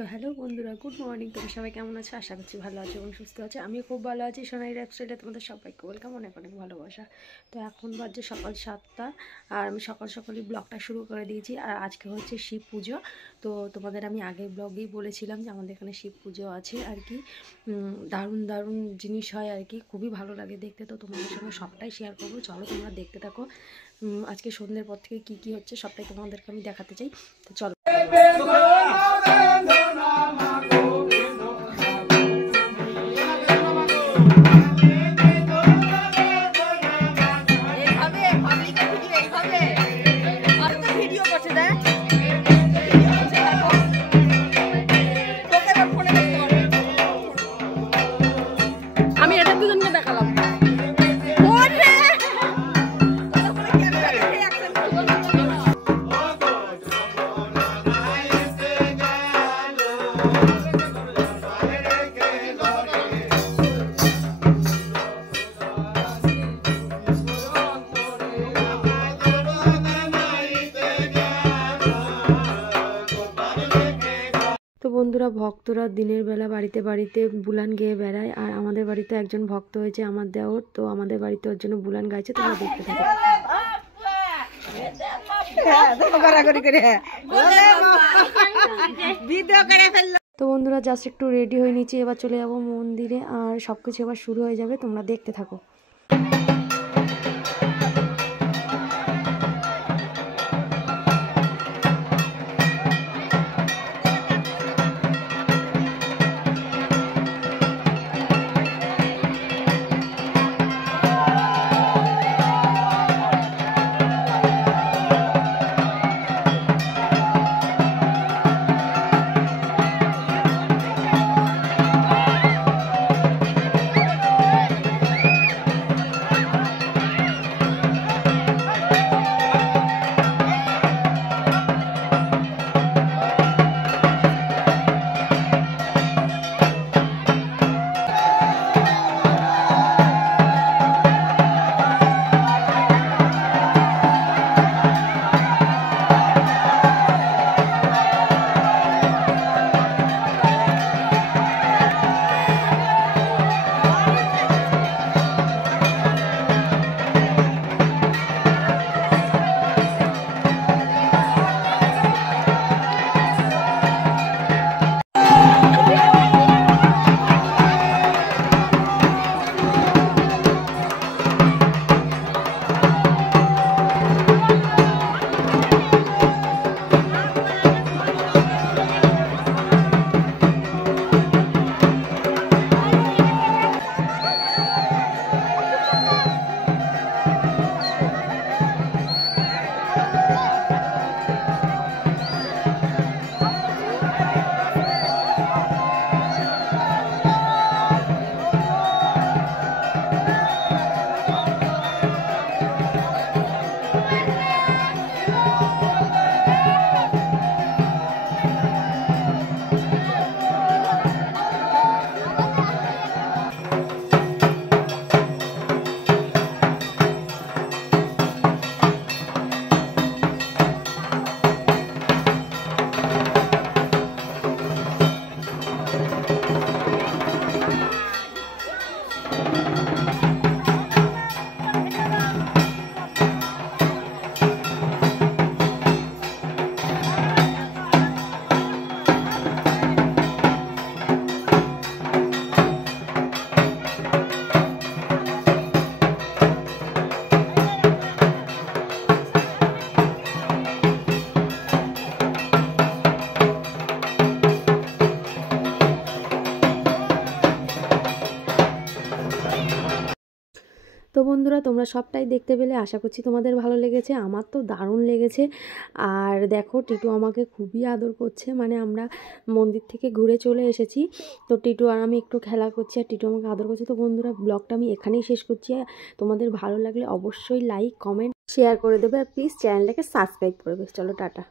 তো হ্যালো বন্ধুরা, good morning. তুমি সবাই কেমন আছো? আশা করছি ভালো আছো এবং সুস্থ আছো। আমিও খুব ভালো আছি। সোনাই লাইফস্টাইলে তোমাদের সবাইকে ওয়েলকাম, অনেক অনেক ভালোবাসা। তো এখন বাজে সকাল 7টা আর আমি সকালই ব্লগটা শুরু করে দিয়েছি। আর আজকে হচ্ছে শিব পুজো। তো তোমাদের আমি আগের ব্লগেই বলেছিলাম যে আমাদের এখানে শিব পুজো আছে আর কি। দারুণ দারুণ জিনিস হয় আর কি, খুবই ভালো লাগে দেখতে। তো তোমাদের সঙ্গে সবটাই শেয়ার করবো, চলো তোমরা দেখতে থাকো। আজকে সন্ধ্যের পর থেকে কী হচ্ছে সবটাই তোমাদেরকে আমি দেখাতে চাই। তো চলো। তো বন্ধুরা, ভক্তরা দিনের বেলা বাড়িতে বাড়িতে বুলান গেয়ে বেড়ায়। আর আমাদের বাড়িতে একজন ভক্ত হয়েছে, আমার দেওর। তো আমাদের বাড়িতে ওর জন্য বুলান গাইছে, তোমরা দেখতে থাকো। তো বন্ধুরা, জাস্ট একটু রেডি হয়ে নিচ্ছি, এবার চলে যাবো মন্দিরে। আর সব কিছু এবার শুরু হয়ে যাবে, তোমরা দেখতে থাকো। তো বন্ধুরা, তোমরা সবটাই দেখতে পেলে, আশা করছি তোমাদের ভালো লেগেছে। আমার তো দারুণ লেগেছে। আর দেখো, টিটু আমাকে খুবই আদর করছে। মানে আমরা মন্দির থেকে ঘুরে চলে এসেছি, তো টিটু আর আমি একটু খেলা করছি আর টিটু আমাকে আদর করছে। তো বন্ধুরা, ব্লগটা আমি এখানেই শেষ করছি। তোমাদের ভালো লাগলে অবশ্যই লাইক, কমেন্ট, শেয়ার করে দেবে। আর প্লিজ চ্যানেলটাকে সাবস্ক্রাইব করবে। চলো, টাটা।